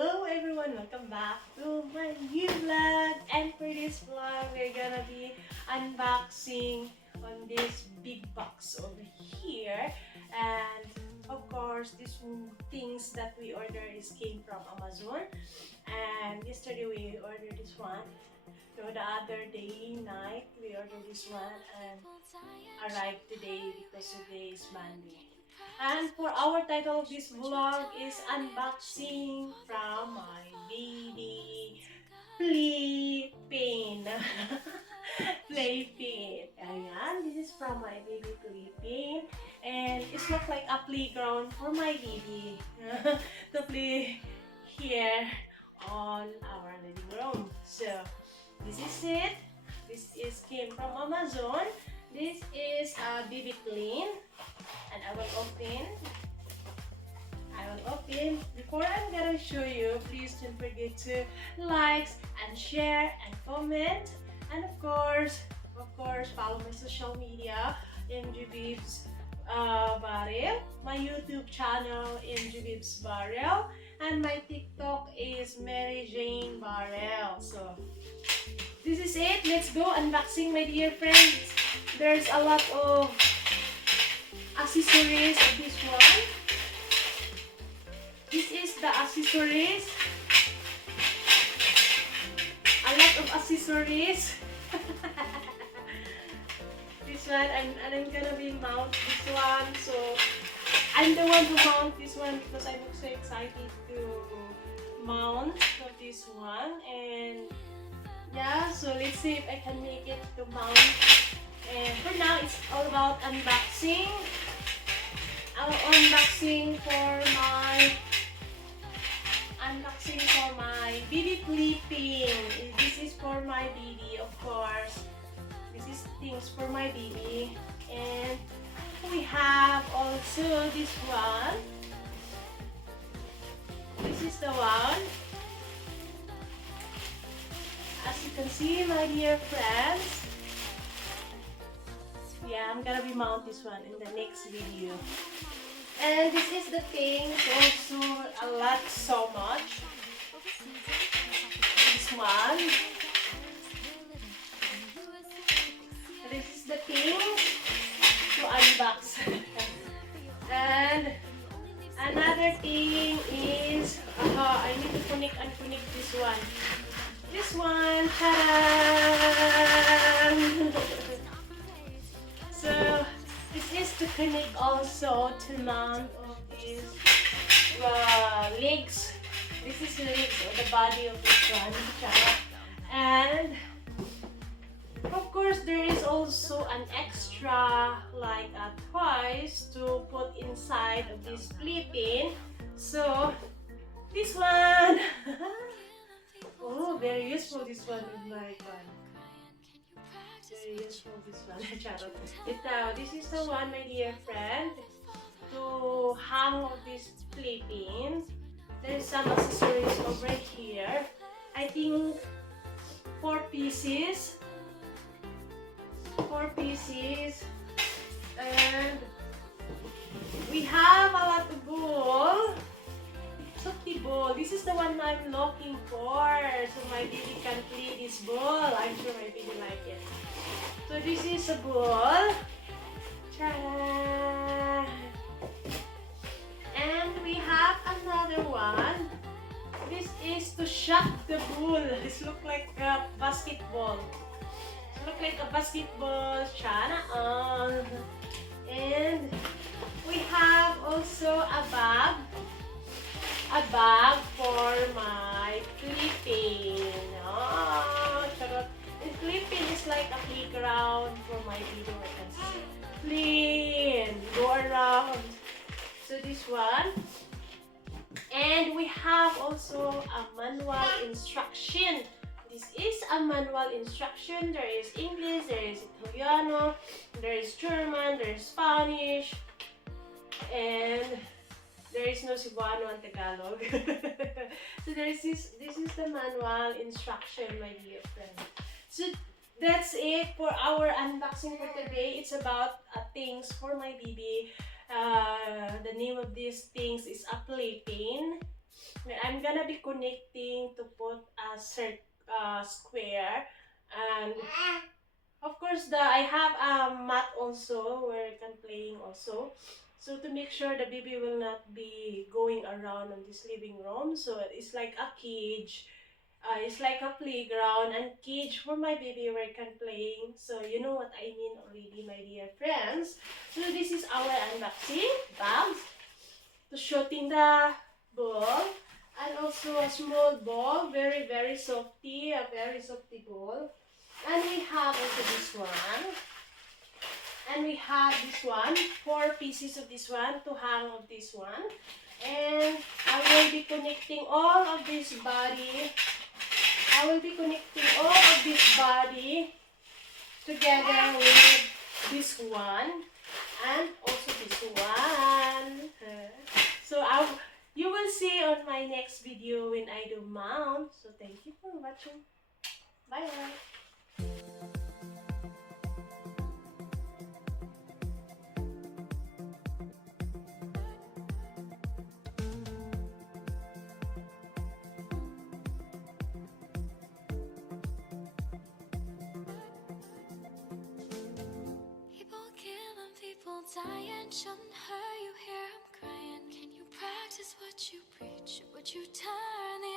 Hello everyone, welcome back to my new vlog. And for this vlog, we're gonna be unboxing on this big box over here. And of course, these things that we ordered came from Amazon. And yesterday we ordered this one. So the other day night we ordered this one and arrived today because today is Monday. And for our title of this vlog is unboxing from my baby Playpen. Playpen. Ayan, this is from my baby Playpen. And it looks like a playground for my baby to play here on our living room. So this is it. This is came from Amazon. This is a baby clean. And I will open. Before I'm gonna show you, please don't forget to like and share and comment. And of course, follow my social media, MGBibs Barrel, my YouTube channel, MGBibs Barrel, and my TikTok is Mary Jane Barrel. So this is it. Let's go unboxing, my dear friends. There's a lot of accessories of this one. This is the accessories. A lot of accessories. This one, I'm gonna be mount this one. So I'm the one who mount this one because I'm so excited to mount this one. And yeah, so let's see if I can make it to mount. And for now, it's all about unboxing. Unboxing for my baby Playpen. This is for my baby, of course. This is things for my baby. And we have also this one. This is the one. As you can see, my dear friends. Yeah, I'm gonna be mount this one in the next video. And this is the thing, also a lot so much. This one. This is the thing to unbox. And another thing is, I need to connect this one. This one, ta-da! So this is to connect also to mount of these legs. This is the legs or the body of this one. And of course there is also an extra like a toys to put inside of this Playpen. So this one. Oh, very useful this one is my one. Very useful this one. This is the one, my dear friend, to hang this Playpen. There's some accessories over here. I think 4 pieces. 4 pieces. And we have a lot of ball. Softly ball. This is the one I'm looking for. So my baby can play this ball. I'm sure my baby like it. So this is a ball. Ta-da! And we have another one. This is to shot the ball. This looks like a basketball. It looks like a basketball. And we have also a bag. A bag for my Playpen. Oh, this Playpen is like a playground for my baby. I can see. Play and go around. So this one. And we have also a manual instruction. This is a manual instruction. There is English, there is Italiano, there is German, there is Spanish, and there is no Cebuano and Tagalog. So this is the manual instruction, my dear friend. So that's it for our unboxing for today. It's about things for my baby. The name of these things is a Playpen. I'm gonna be connecting to put a square, and of course I have a mat also where I can playing also. So to make sure the baby will not be going around on this living room, so it's like a cage. It's like a playground and cage for my baby where I can playing. So you know what I mean already, my dear friends. So this is our unboxing bags to shooting the ball, and also a small ball, very softy, a very softy ball. And we have also this one. And we have this one, 4 pieces of this one to hang of this one. And I will be connecting all of this body. I will be connecting all of this body together with this one and also this one. So you will see on my next video when I do mount. So thank you for watching. Bye bye. People killing, people dying, shouldn't hurt you. Here I'm crying. Can you practice what you preach? Would you turn the